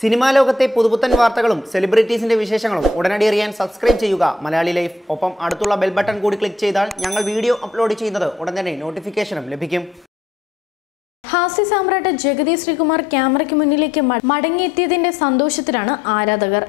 Cinema ലോകത്തെ പുതുപുത്തൻ വാർത്തകളും സെലിബ്രിറ്റീസിന്റെ വിശേഷങ്ങളും ഉടനടി അറിയാൻ സബ്സ്ക്രൈബ് ചെയ്യുക. മലയാളി ലൈഫ്. ഒപ്പം അടുത്തുള്ള ബെൽ ബട്ടൺ കൂടി ക്ലിക്ക് ചെയ്താൽ ഞങ്ങൾ വീഡിയോ അപ്ലോഡ് ചെയ്യുന്നത് ഉടൻ തന്നെ നോട്ടിഫിക്കേഷനും ലഭിക്കും. ഹാസ്യ സാമ്രാട്ട് ജഗതി ശ്രീകുമാർ ക്യാമറയ്ക്ക് മുന്നിലേക്ക് മടങ്ങിയെത്തിയതിന്റെ സന്തോഷത്തിലാണ് ആരാധകർ.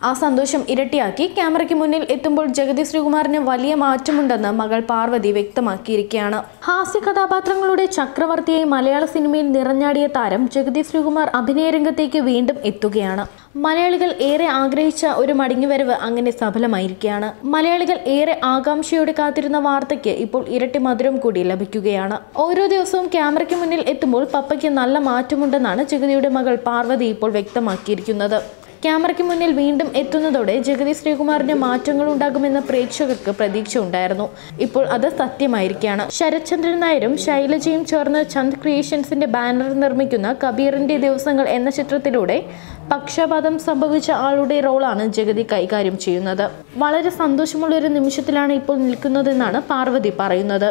ആ സന്തോഷം ഇരട്ടിയാക്കി. ക്യാമറയ്ക്ക് മുന്നിൽ എത്തുമ്പോൾ ജഗതി ശ്രീകുമാറിന് വലിയ മാറ്റമുണ്ടെന്ന് മകൾ പാർവതി വ്യക്തമാക്കിയിരിക്കുകയാണ്. ഹാസ്യ കഥാപാത്രങ്ങളുടെ ചക്രവർത്തിയായി മലയാള സിനിമയിൽ നിറഞ്ഞാടിയ താരം ജഗതി ശ്രീകുമാർ അഭിനയരംഗത്തേക്ക് വീണ്ടും എത്തുകയാണ്. മലയാളികൾ ഏറെ ആഗ്രഹിച്ച ഒരു മടങ്ങിവരവ് അങ്ങനെ സഫലമായിരിക്കുകയാണ്. മലയാളികൾ ഏറെ ആകാംക്ഷയോടെ കാത്തിരുന്ന വാർത്തയ്ക്ക് ഇപ്പോൾ ഇരട്ടി മധുരം കൂടി ലഭിക്കുകയാണ്. ഓരോ ദിവസവും ക്യാമറയ്ക്ക് മുന്നിൽ എത്തുമ്പോൾ പപ്പയ്ക്ക് നല്ല മാറ്റമുണ്ടെന്നാണ് ജഗതിയുടെ മകൾ പാർവതി ഇപ്പോൾ വ്യക്തമാക്കിയിരിക്കുന്നത്. ക്യാമറയ്ക്ക് മുന്നിൽ വീണ്ടും എത്തുന്നതോടെ ജഗതി ശ്രീകുമാറിന് മാറ്റങ്ങൾ ഉണ്ടാകുമെന്ന് പ്രേക്ഷകർക്ക് പ്രതീക്ഷ ഉണ്ടായിരുന്നു ഇപ്പോൾ അത് സത്യമായിരിക്കുകയാണ്. ശരത്ചന്ദ്രൻ നായരും ശൈലജയും ചേർന്ന് ചന്ദ് ക്രിയേഷൻസിന്റെ ബാനർ നിർമ്മിക്കുന്ന കബീറിന്റെ ദിവസങ്ങൾ എന്ന ചിത്രത്തിലൂടെ പക്ഷപാതം സംഭവിച്ച ആളുടെ റോളാണ് ജഗതി കൈകാര്യം ചെയ്യുന്നത്. വളരെ സന്തോഷമുള്ള ഒരു നിമിഷത്തിലാണ് ഇപ്പോൾ നിൽക്കുന്നതെന്നാണ് പാർവതി പറയുന്നത്.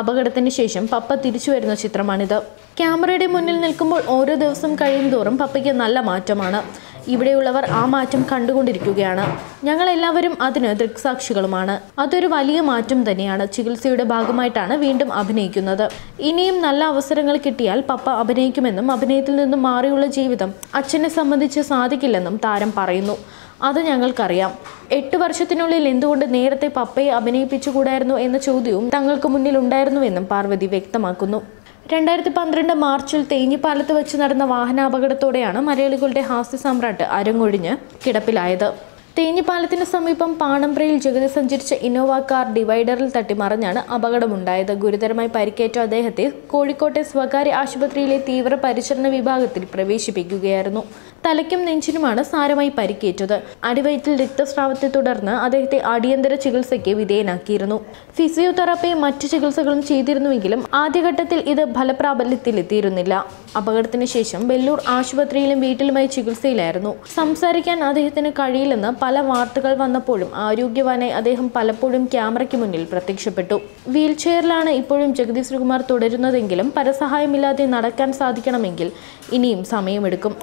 അപകടത്തിന് ശേഷം പപ്പ തിരിച്ചു വരുന്ന ചിത്രമാണിത്. ക്യാമറയുടെ മുന്നിൽ നിൽക്കുമ്പോൾ ഓരോ ദിവസം കഴിയും തോറും പപ്പയ്ക്ക് നല്ല മാറ്റമാണ്. ഇവിടെയുള്ളവർ ആ മാറ്റം കണ്ടുകൊണ്ടിരിക്കുകയാണ്. ഞങ്ങളെല്ലാവരും അതിന് ദൃക്സാക്ഷികളുമാണ്. അതൊരു വലിയ മാറ്റം തന്നെയാണ് ചികിത്സയുടെ ഭാഗമായിട്ടാണ് വീണ്ടും അഭിനയിക്കുന്നത്. ഇനിയും നല്ല അവസരങ്ങൾ കിട്ടിയാൽ പപ്പ അഭിനയിക്കുമെന്നും അഭിനയത്തിൽ നിന്നും മാറിയുള്ള ജീവിതം അച്ഛനെ സംബന്ധിച്ച് സാധിക്കില്ലെന്നും താരം പറയുന്നു. അത് ഞങ്ങൾക്കറിയാം. എട്ട് വർഷത്തിനുള്ളിൽ എന്തുകൊണ്ട് നേരത്തെ പപ്പയെ അഭിനയിപ്പിച്ചുകൂടായിരുന്നു എന്ന ചോദ്യവും തങ്ങൾക്ക് മുന്നിൽ ഉണ്ടായിരുന്നുവെന്നും പാർവതി വ്യക്തമാക്കുന്നു. രണ്ടായിരത്തി പന്ത്രണ്ട് മാർച്ചിൽ തേഞ്ഞിപ്പാലത്ത് വെച്ച് നടന്ന വാഹനാപകടത്തോടെയാണ് മലയാളികളുടെ ഹാസ്യ സാമ്രാട്ട് അരങ്ങൊഴിഞ്ഞ് കിടപ്പിലായത്. തേഞ്ഞിപ്പാലത്തിന് സമീപം പാണമ്പ്രയിൽ ജഗതി സഞ്ചരിച്ച ഇന്നോവ കാർ ഡിവൈഡറിൽ തട്ടിമറിഞ്ഞാണ് അപകടമുണ്ടായത്. ഗുരുതരമായി പരിക്കേറ്റ അദ്ദേഹത്തെ കോഴിക്കോട്ടെ സ്വകാര്യ ആശുപത്രിയിലെ തീവ്ര പരിചരണ വിഭാഗത്തിൽ പ്രവേശിപ്പിക്കുകയായിരുന്നു. തലയ്ക്കും നെഞ്ചിനുമാണ് സാരമായി പരിക്കേറ്റത്. അടിവയറ്റിൽ രക്തസ്രാവത്തെ തുടർന്ന് അദ്ദേഹത്തെ അടിയന്തര ചികിത്സയ്ക്ക് വിധേയനാക്കിയിരുന്നു. ഫിസിയോതെറാപ്പിയും മറ്റ് ചികിത്സകളും ചെയ്തിരുന്നുവെങ്കിലും ആദ്യഘട്ടത്തിൽ ഇത് ഫലപ്രാബല്യത്തിലെത്തിയിരുന്നില്ല. അപകടത്തിന് ശേഷം വെല്ലൂർ ആശുപത്രിയിലും വീട്ടിലുമായി ചികിത്സയിലായിരുന്നു. സംസാരിക്കാൻ അദ്ദേഹത്തിന് കഴിയില്ലെന്ന് പല വാർത്തകൾ വന്നപ്പോഴും ആരോഗ്യവാനെ അദ്ദേഹം പലപ്പോഴും ക്യാമറയ്ക്ക് മുന്നിൽ പ്രത്യക്ഷപ്പെട്ടു. വീൽ ചെയറിലാണ് ഇപ്പോഴും ജഗദീഷ് ശ്രീകുമാർ തുടരുന്നതെങ്കിലും പരസഹായമില്ലാതെ നടക്കാൻ സാധിക്കണമെങ്കിൽ ഇനിയും സമയമെടുക്കും.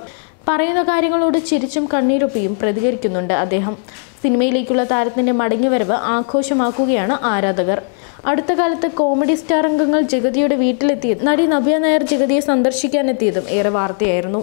പറയുന്ന കാര്യങ്ങളോട് ചിരിച്ചും കണ്ണീരൊപ്പിയും പ്രതികരിക്കുന്നുണ്ട് അദ്ദേഹം. സിനിമയിലേക്കുള്ള താരത്തിന്റെ മടങ്ങിവരവ് ആഘോഷമാക്കുകയാണ് ആരാധകർ. അടുത്ത കാലത്ത് കോമഡി സ്റ്റാർ അംഗങ്ങൾ ജഗതിയുടെ വീട്ടിലെത്തിയത് നടി നവ്യ നായർ ജഗതിയെ സന്ദർശിക്കാനെത്തിയതും ഏറെ വാർത്തയായിരുന്നു.